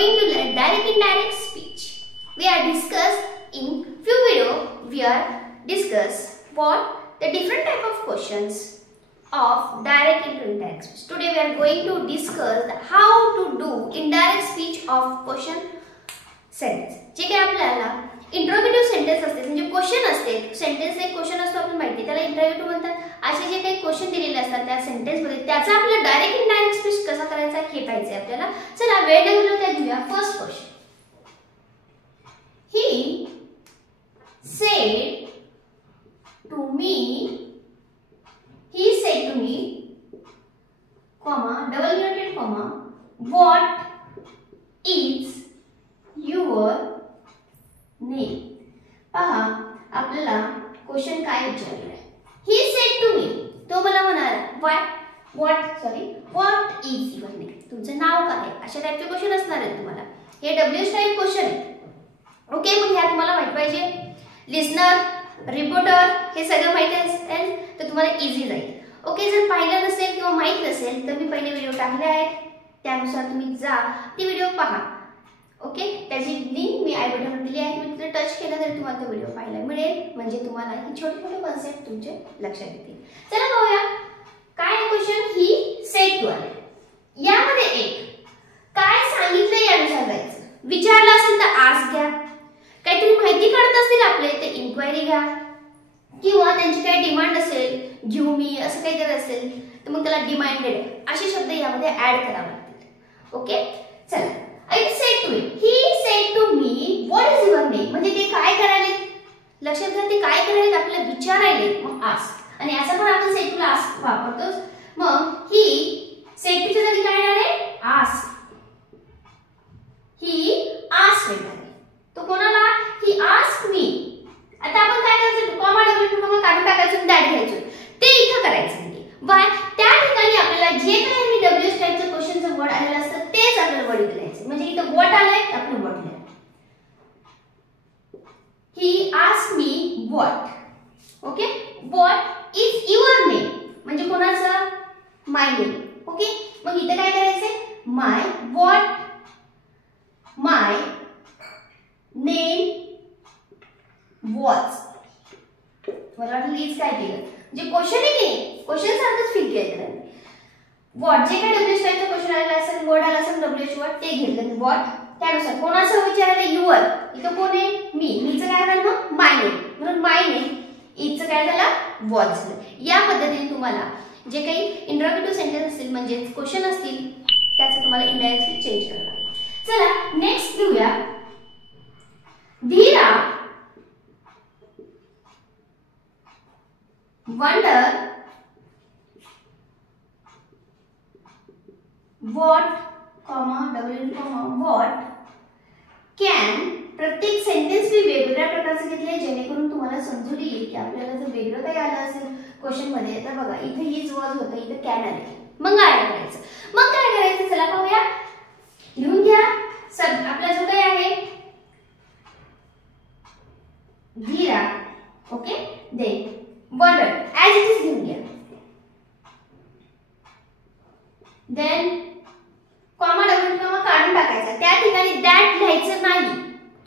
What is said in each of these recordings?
going to learn direct indirect speech. We are discussed in few video. We are discuss what the different type of questions of direct into indirect speech. Today we are going to discuss how to do indirect speech of question sentence. जे काही आपल्याला interrogative sentence असते म्हणजे question असते, sentence एक question असतो आपण माहिती, त्याला इंट्रोगेटिव्ह म्हणतात. असे जे काही क्वेश्चन दिलेले असतात त्या सेंटेन्स मध्ये त्याचा आपल्याला डायरेक्ट इनडायरेक्ट स्पीच कसा करायचा हे पाहिजे आपल्याला. चला वेळ न घालवता घेऊया first question. He said to me comma double inverted comma what is your name. पहा आपल्याला क्वेश्चन काय विचारलाय. ही सेड टू मी, तो मला म्हणाला व्हॉट इज युअर नेम, तुमचं नाव काय आहे, अशा टाइपचे क्वेश्चन असणार आहेत तुम्हाला. हे डब्ल्यूएच टाइप क्वेश्चन आहे. ओके, मग ह्या तुम्हाला माहित पाहिजे. लिसनर, रिपोर्टर हे सगळं माहिती असेल तर तुम्हाला इझी जाईल. ओके, जर पाहिलं नसेल किंवा माहित नसेल तर मी पहिले व्हिडिओ टाकले आहेत, त्यानुसार तुम्ही जा ती व्हिडिओ पहा. ओके, त्याची लिंक मी आय बटनवर दिली आहे, तुम्ही तिथे टच केलं तरी तुम्हाला तो व्हिडिओ पाहायला मिळेल. म्हणजे तुम्हाला ही छोटे छोटे कॉन्सेप्ट तुमचे लक्षात येतील. चला पाहूया काय क्वेश्चन. ही सेड टू आले, यामध्ये एक काय सांगितलं यानुसार जायचं. विचारलं असेल तर आस्क घ्या, काहीतरी माहिती काढत असतील आपले ते इन्क्वायरी घ्या, किंवा त्यांची काही डिमांड असेल गिव्ह मी असं काहीतरी असेल तर मग त्याला डिमांडेड असे शब्द यामध्ये ऍड करावे लागतील. ओके, चला. I said to him, he said to me, what is your name? म्हणजे ते काय करायले, लक्षात घ्या ते काय करायले आपल्याला विचारायले. मग आस्क, आणि असं पण आपण सेड टू आस्क वापरतोच. मग ही सेड टू च्या जागी काय येणार आहे, आस्क. ही आस्क येणार आहे. तो कोणाला, ही आस्क मी. आता आपण काय करायचं, कॉमा डबल कॉमा काढून टाकायचं, दॅट घ्यायचं, ते इथं करायचं नाही. बाय त्या ठिकाणी आपल्याला जे काही मी डब्ल्यूएच टाइपचं क्वेश्चनचं वर्ड आलेलं असतं तेच आपल्याला वर्ड लिहायचं. म्हणजे इथं व्हॉट आलंय आपण व्हॉट लिहायचं. He ask me what. Okay, what is your name म्हणजे कोणाचं, माय नेम. ओके, मग इथं काय करायचंय, my what my name was. मला वाटलं लीज काय केलं म्हणजे क्वेश्चन आहे की क्वेश्चन सारखंच फिल केलं. व्हॉट जे काय डब्ल्यूएच टाइपचा क्वेश्चन आलेला असेल, वर्ड आला असेल डब्ल्यूएच वर्ड ते घेतलं व्हॉट. त्यानुसार कोणाचं विचारायला युअर, इथं कोण आहे मी, मीचं काय झालं मग माय नेम, म्हणून माय नेम. इथचं काय झालं, वॉज झालं. या पद्धतीने तुम्हाला जे काही इंट्रोगेटिव्ह सेंटेन्स असतील म्हणजे क्वेश्चन असतील त्याचं तुम्हाला इनडायरेक्टली चेंज करावं लागेल. चला नेक्स्ट घेऊया. धीरा wonder what what can. प्रत्येक सेंटेन्स मी वेगवेगळ्या प्रकारचे घेतले जेणेकरून तुम्हाला समजून येईल की आपल्याला जर वेगळं काही आलं असेल क्वेश्चन मध्ये तर बघा इथे हीच वॉज होतं, इथे कॅन आले, मग काय करायचं. मग काय करायचं, चला पाहूया. लिहून घ्या. सब आपला जो काही आहे धीरा. Okay, then wonder as it is घेऊन घ्या. देन कॉमा डबल कॉमा काढून टाकायचा, त्या ठिकाणी दॅट लिहायचं नाही.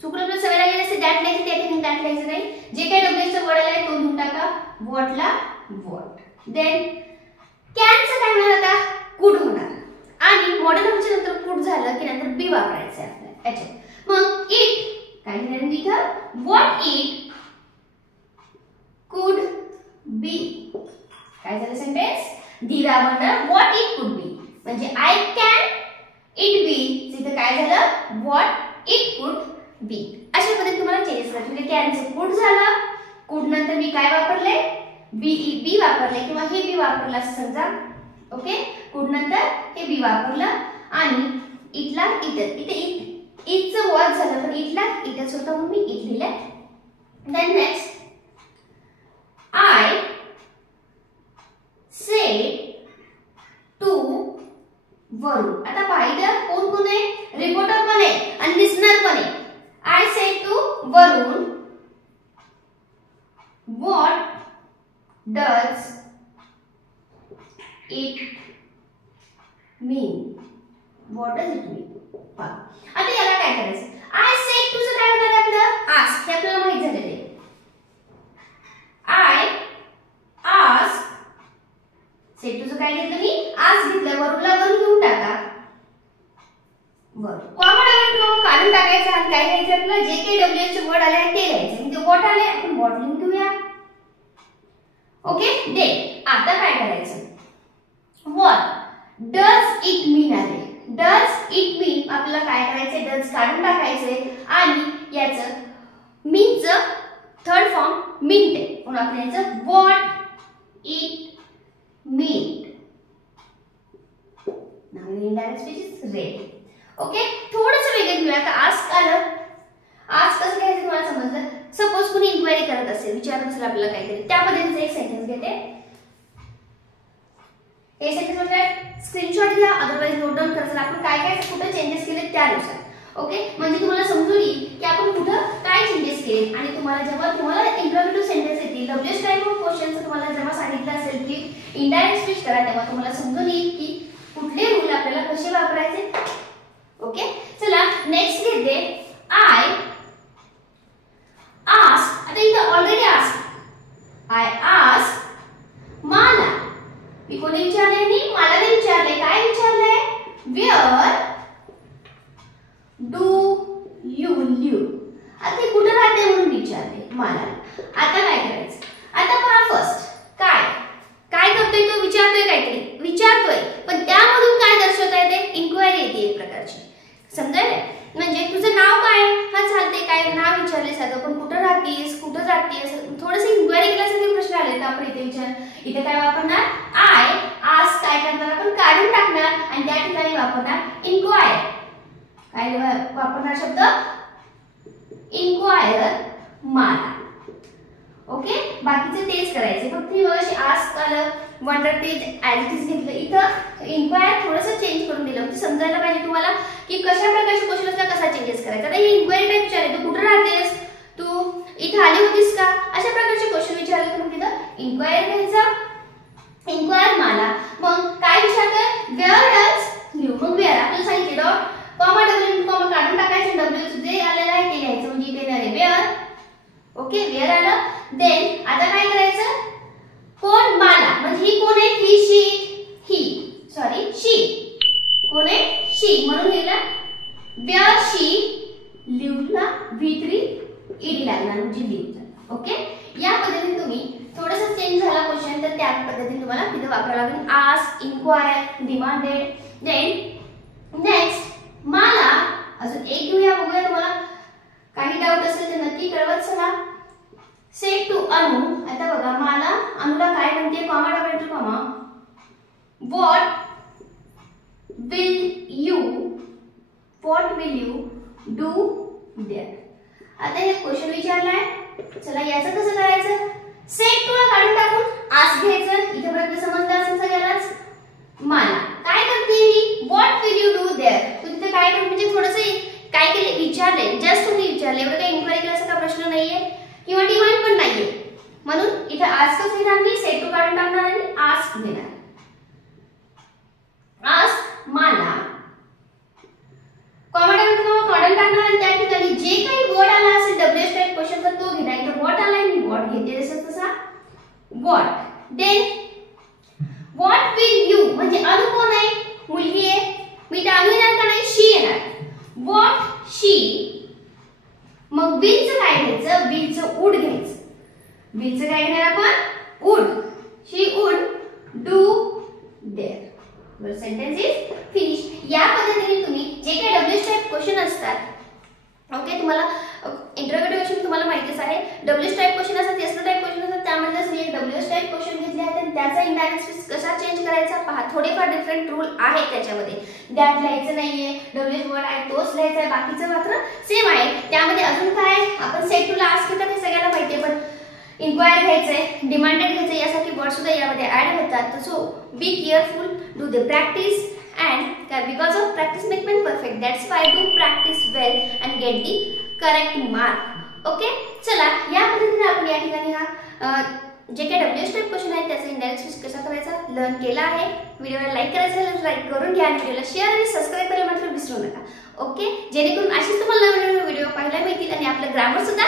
चुकलं आपलं सवय लागली असते दॅट लिहायचं, त्या ठिकाणी दॅट लिहायचं नाही. जे काही डब्ल्यूएच वर्ड आलाय तो लिहून टाका, व्हॉटला व्हॉट. देन कॅनचं काय होणार, आता कुड होणार. आणि मॉडर्न ऑफच्या नंतर कुड झालं की नंतर बी वापरायचं आहे आपल्याला याच्यात. मग इट काय लिहिणार मी इथं, व्हॉट इट कुड बी. काय झालं सेंटेन्स, धीरा म्हणणार व्हॉट इट कुड बी म्हणजे आय कॅन इट बी. तिथे काय झालं, व्हॉट इट कुड बी. अशा पद्धतीने तुम्हाला चेंजेस करायचे. म्हणजे कॅनचं कुड झालं, कुड नंतर मी काय वापरले, बी वापरले किंवा हे बी वापरलं असं समजा. ओके, कुड नंतर हे बी वापरलं आणि इथला इथं, इथे इथचं वॉज झालं पण इथला इथंच होतं म्हणून मी इथ लिहिलं. Then next I said to Varun. आता पाहिलं कोण कोण आहे, रिपोर्टर पण आहे आणि लिसनर पण आहे. I said to Varun what does it mean. What does it mean? आता याला काय करायचं? आय सेड टूचं काय होणार आपलं? आस्क. हे आपल्याला माहित झालेलं आहे. I ask. सेड टूचं काय घेतलं मी? आस्क घेतलं. वरूनला वरून घेऊन टाका. बरं. कॉमन एलिमेंट काढून टाकायचं आणि काय घ्यायचं आपलं? जे काही डब्ल्यूएच चे वर्ड आले ते घ्यायचे. म्हणजे व्हॉट आले आपण व्हॉट लिहून घेऊया. ओके. दे आता काय करायचं? व्हॉट डज इट मीन आले. डज इट मीन आपल्याला काय करायचंय? डज काढून टाकायचंय आणि याचं मीनचं थर्ड फॉर्म मीन्ट आहे. म्हणून आपण याचं what it mean. Now indirect speech is ready. Okay. थोडंसं वेगळं घेऊया. आता आस्क आलं. आस्क कसं घ्यायचं तुम्हाला समजलं? सपोज कोणी इन्क्वायरी करत असेल, विचारत असेल आपल्याला काहीतरी, त्या पद्धतीचं एक सेंटेन्स घेते. हे सेंटेन्स म्हणजे स्क्रीनशॉट घ्या, अदरवाइज नोट डाऊन करा. आपण काय काय कुठे चेंजेस केले त्यानुसार. ओके. म्हणजे तुम्हाला समजून येईल की आपण कुठे काय चेंजेस केले. आणि तुम्हाला जेव्हा तुम्हाला इंटरव्ह्यू सेंटेन्स येतील, डब्ल्यूएच टाइप ऑफ क्वेश्चनचं तुम्हाला जेव्हा सांगितलं असेल की इनडायरेक्ट स्पीच करा, तेव्हा तुम्हाला समजून येईल की कुठले रूल आपल्याला कसे वापरायचे. ओके. चला नेक्स्ट घेते. I ask. आता इथं ऑलरेडी आस्क. आय आस्क माला. मी कोणी विचारले? मी मला नाही विचारले. काय विचारले? Where do you live. आता कुठे राहते म्हणून विचारले मला. आता काय करायचं? आता पहा फर्स्ट काय काय करतोय तो? विचारतोय काहीतरी. विचारतोय पण त्यामधून काय दर्शवता येते? इन्क्वायरी येते एक प्रकारची. समजायला? म्हणजे तुझं नाव काय? हा चालते. काय नाव विचारले साधं, पण कुठं राहतीस, कुठं जातीस, थोडंसं इन्क्वायरी केल्यासारखे प्रश्न आले तर आपण इथे विचार. इथे काय वापरणार? I ask. काय करणार आपण? काढून टाकणार आणि त्या ठिकाणी वापरणार इन्क्वायर. काय वापरणार शब्द? इन्क्वायर माला. ओके. बाकीचं तेच करायचं. फक्त ही वर्ष आस्क आलं, वंडर ते ऍडिटिव्ह घेतलं. इथं इन्क्वायर थोडंसं चेंज करून दिलं. म्हणजे समजायला पाहिजे तुम्हाला की कशा प्रकारचे क्वेश्चन असतात, कसा चेंजेस करायचा. आता ही इन्क्वायरी टाइप विचारले, तू कुठे राहतेस, तू इथे आली होतीस का, अशा प्रकारचे क्वेश्चन विचारले तर मग तिथं इन्क्वायर घ्यायचा. इन्क्वायर माला. मग काय विचारतोय? Where does live. मग वेअर आपल्याला सांगितले डॉट कॉमा डब्ल्यू कॉमा काढून टाकायचं. डब्ल्यू जे आलेलं आहे ते घ्यायचं. म्हणजे इथे येणार आहे वेअर. ओके. वेअर आलं. देन आता काय करायचं? कोण? माला. म्हणजे ही कोण आहे? ही शी. ही सॉरी शी. कोण आहे? शी. म्हणून लिहिला वेअर शी लिव्हला V3 ईडी लागणार म्हणजे लिव्ह. ओके. या पद्धतीने तुम्ही थोडंसं चेंज झाला क्वेश्चन तर त्या पद्धतीने तुम्हाला तिथे वापरावं लागेल. Ask, enquire, demanded. Then next Mala. अजून एक घेऊया, बघूया. तुम्हाला काही डाऊट असेल तर नक्की कळवत चला. सेड टू अनु. आता बघा मला अनुला काय म्हणते? Comma double comma what will you do there. आता हे क्वेश्चन विचारलाय. चला याचं कसं करायचं? सेड टू ला काढून टाकून आस्क घ्यायचं. इथे पर्यंत समजलं असेल सगळ्यालाच. मला काय करते ही? What will you do there. तिथे काय करते म्हणजे थोडंसं काय केले? विचारले. जस्ट तुम्ही विचारले. एवढं काही इन्क्वायरी केल्याचा प्रश्न नाहीये किंवा डिमांड पण नाहीये. म्हणून इथे आस्कच घेणार मी. सेड टू काढून टाकणार आणि आस्क घेणार. आस्क माला. कॉमा काढून टाकणार आणि त्या ठिकाणी जे काही वर्ड आला असेल डब्ल्यूएच टाइप क्वेश्चन तर तो घेणार. इथे व्हॉट आलाय मी व्हॉट घेते जसं तसा what. Then what will you म्हणजे अनु कोण आहे? मुलगी आहे. मी त्या अनु येणार का नाही? शी येणार. व्हॉट शी. मग विलचं काय घ्यायचं? विलचं वुड घ्यायचं. विलचं काय घेणार आपण? Would. She would do there. वर सेंटेन्स इज फिनिश. या पद्धतीने तुम्ही जे काही डब्ल्यूएच टाइप क्वेश्चन असतात, ओके, तुम्हाला इंटरव्ह्यू क्वेश्चन तुम्हाला माहितीच आहे. डब्ल्यूएच टाइप क्वेश्चन असतात, एस टाइप क्वेश्चन असतात. त्यामधलेच मी एक डब्ल्यूएच टाइप क्वेश्चन घेतले आहेत आणि त्याचा इनडायरेक्ट स्पीच कसा चेंज करायचा पहा. थोडेफार डिफरंट रूल आहेत त्याच्यामध्ये. दॅट लिहायचं नाहीये. डब्ल्यूएच वर्ड आहे तोच लिहायचा आहे. बाकीचं मात्र सेम आहे. त्यामध्ये अजून काय आपण सेड टू ला आस्क घेतात हे सगळ्यांना माहिती आहे. पण इन्क्वायर घ्यायचंय, डिमांडेड घ्यायचंय, यासाठी वर्ड सुद्धा यामध्ये ऍड होतात. So be careful. Do the practice and because of practice make man perfect. That's why do practice well and get the correct mark. Okay. चला या पद्धतीने आपण या ठिकाणी हा जे काही डब्ल्यूएच टाईप क्वेश्चन आहेत त्याचा इनडायरेक्ट स्पीच कसा करायचा लर्न केला आहे. व्हिडिओला लाईक करायचं असेल लाईक करून घ्या आणि व्हिडिओला शेअर आणि सबस्क्राईब करायला मात्र विसरू नका. ओके, जेणेकरून अशीच तुम्हाला नवीन व्हिडिओ पाहायला मिळतील आणि आपलं ग्रामर सुद्धा